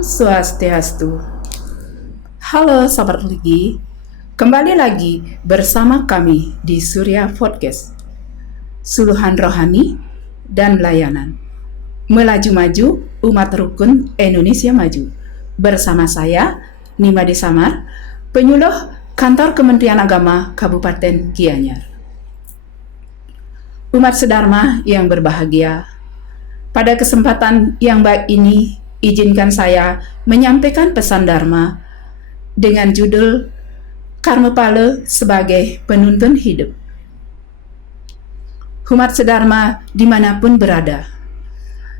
Om Swastiastu. Halo Sahabat Religi, kembali lagi bersama kami di Surya Podcast, Suluhan Rohani dan Layanan. Melaju-maju umat rukun Indonesia maju. Bersama saya, Nimade Samar, penyuluh Kantor Kementerian Agama Kabupaten Gianyar. Umat sedharma yang berbahagia, pada kesempatan yang baik ini, izinkan saya menyampaikan pesan Dharma dengan judul Karmapala sebagai Penuntun Hidup. Umat sedharma dimanapun berada,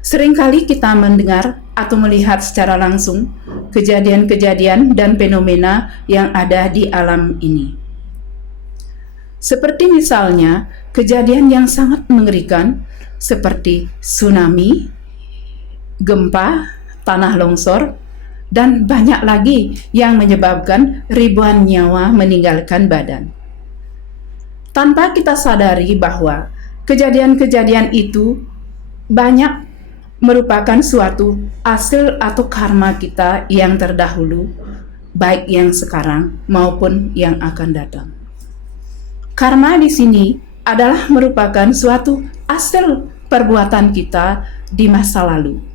seringkali kita mendengar atau melihat secara langsung kejadian-kejadian dan fenomena yang ada di alam ini. Seperti misalnya kejadian yang sangat mengerikan seperti tsunami, gempa, tanah longsor, dan banyak lagi yang menyebabkan ribuan nyawa meninggalkan badan. Tanpa kita sadari bahwa kejadian-kejadian itu banyak merupakan suatu hasil atau karma kita yang terdahulu, baik yang sekarang maupun yang akan datang. Karma di sini adalah merupakan suatu hasil perbuatan kita di masa lalu.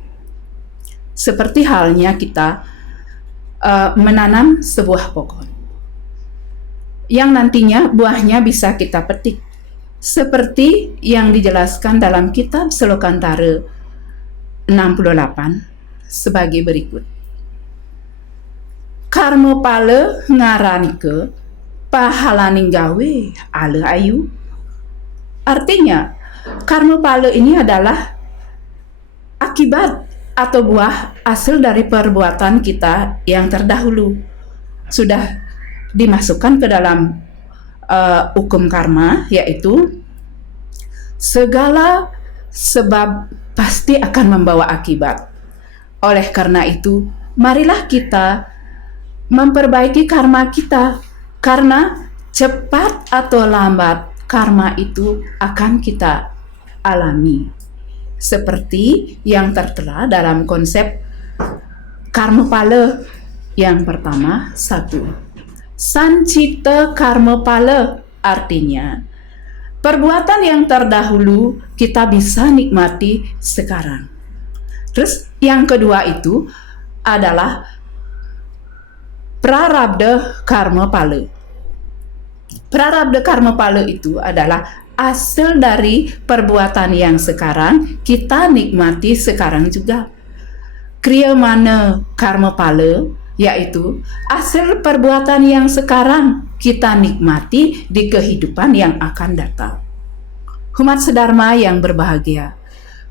Seperti halnya kita menanam sebuah pohon yang nantinya buahnya bisa kita petik, seperti yang dijelaskan dalam kitab Selokantara 68 sebagai berikut. Karmapala ngaranike pahalaning gawe ale ayu. Artinya, karmapala ini adalah akibat atau buah hasil dari perbuatan kita yang terdahulu. Sudah dimasukkan ke dalam hukum karma, yaitu segala sebab pasti akan membawa akibat. Oleh karena itu, marilah kita memperbaiki karma kita, karena cepat atau lambat karma itu akan kita alami. Seperti yang tertera dalam konsep Karmapala yang pertama, 1. Sancita Karmapala, artinya perbuatan yang terdahulu kita bisa nikmati sekarang. Terus yang kedua itu adalah Prarabdha Karmapala. Prarabdha Karmapala itu adalah hasil dari perbuatan yang sekarang kita nikmati sekarang juga. Kriyamana Karmapala, yaitu hasil perbuatan yang sekarang kita nikmati di kehidupan yang akan datang. Umat sedharma yang berbahagia,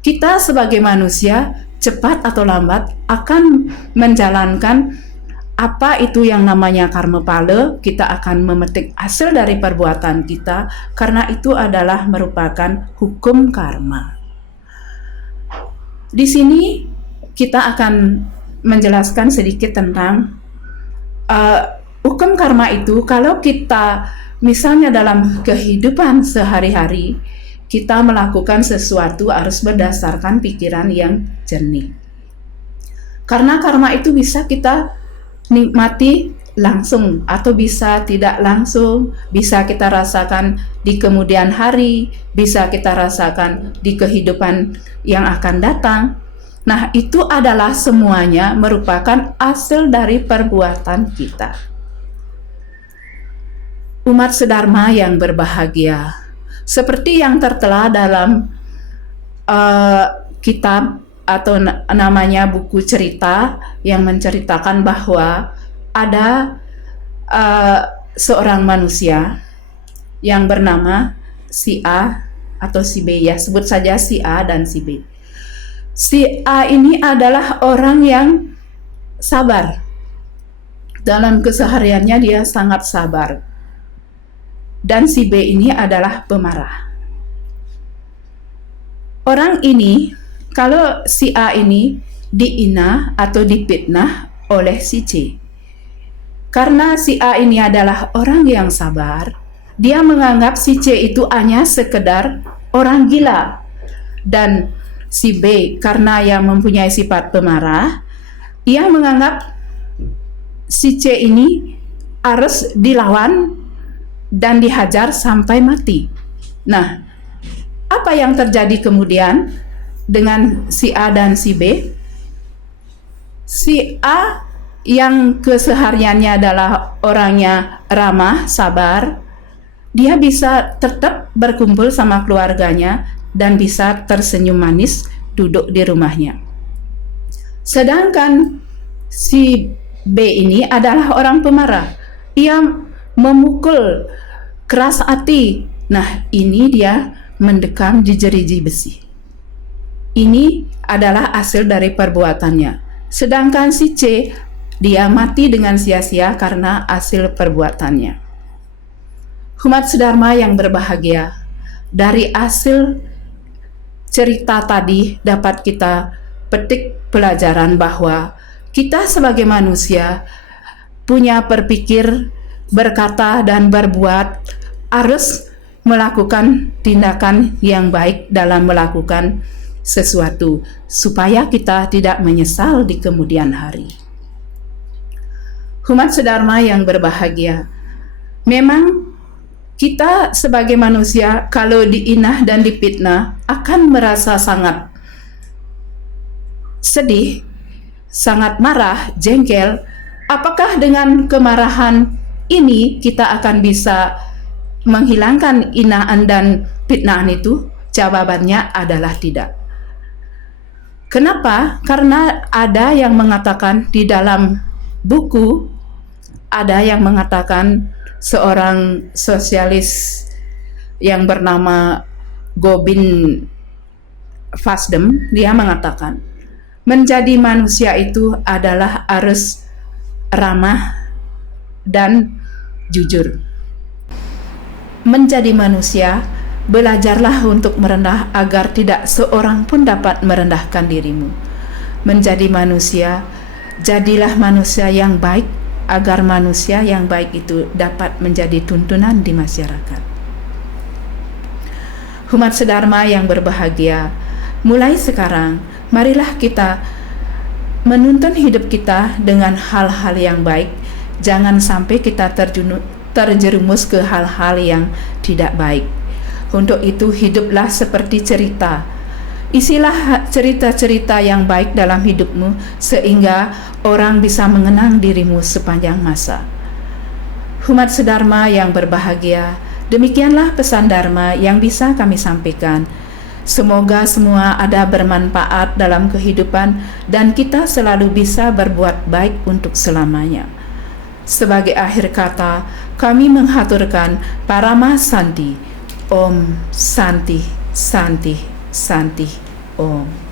kita sebagai manusia cepat atau lambat akan menjalankan apa itu yang namanya karmapala. Kita akan memetik hasil dari perbuatan kita, karena itu adalah merupakan hukum karma. Di sini kita akan menjelaskan sedikit tentang hukum karma itu. Kalau kita misalnya dalam kehidupan sehari-hari kita melakukan sesuatu harus berdasarkan pikiran yang jernih, karena karma itu bisa kita nikmati langsung atau bisa tidak langsung, bisa kita rasakan di kemudian hari, bisa kita rasakan di kehidupan yang akan datang. Nah, itu adalah semuanya merupakan hasil dari perbuatan kita. Umat sedharma yang berbahagia, seperti yang tertera dalam kitab atau namanya buku cerita yang menceritakan bahwa ada seorang manusia yang bernama si A atau si B, ya sebut saja si A dan si B. Si A ini adalah orang yang sabar. Dalam kesehariannya dia sangat sabar. Dan si B ini adalah pemarah. Orang ini, kalau si A ini dihina atau difitnah oleh si C. Karena si A ini adalah orang yang sabar, dia menganggap si C itu hanya sekedar orang gila. Dan si B karena yang mempunyai sifat pemarah, Ia menganggap si C ini harus dilawan dan dihajar sampai mati. Nah, apa yang terjadi kemudian dengan si A dan si B? Si A yang kesehariannya adalah orangnya ramah, sabar, dia bisa tetap berkumpul sama keluarganya dan bisa tersenyum manis duduk di rumahnya. Sedangkan si B ini adalah orang pemarah. Ia memukul keras hati. Nah, ini dia mendekam di jeruji besi. Ini adalah hasil dari perbuatannya. Sedangkan si C, dia mati dengan sia-sia karena hasil perbuatannya. Umat sedharma yang berbahagia, dari hasil cerita tadi dapat kita petik pelajaran bahwa kita sebagai manusia punya berpikir, berkata, dan berbuat harus melakukan tindakan yang baik dalam melakukan sesuatu supaya kita tidak menyesal di kemudian hari. Umat sedharma yang berbahagia, memang kita sebagai manusia kalau diinah dan dipitnah akan merasa sangat sedih, sangat marah, jengkel. Apakah dengan kemarahan ini kita akan bisa menghilangkan inaan dan fitnaan itu? Jawabannya adalah tidak. Kenapa? Karena ada yang mengatakan di dalam buku, ada yang mengatakan seorang sosialis yang bernama Gobind Vasdem, dia mengatakan menjadi manusia itu adalah harus ramah dan jujur. Menjadi manusia, belajarlah untuk merendah agar tidak seorang pun dapat merendahkan dirimu. Menjadi manusia, jadilah manusia yang baik agar manusia yang baik itu dapat menjadi tuntunan di masyarakat. Umat sedharma yang berbahagia, mulai sekarang marilah kita menuntun hidup kita dengan hal-hal yang baik. Jangan sampai kita terjerumus ke hal-hal yang tidak baik. Untuk itu hiduplah seperti cerita. Isilah cerita-cerita yang baik dalam hidupmu sehingga orang bisa mengenang dirimu sepanjang masa. Umat sedharma yang berbahagia, demikianlah pesan Dharma yang bisa kami sampaikan. Semoga semua ada bermanfaat dalam kehidupan dan kita selalu bisa berbuat baik untuk selamanya. Sebagai akhir kata, kami menghaturkan Parama Santi. Om Santi, Santi, Santi, Om.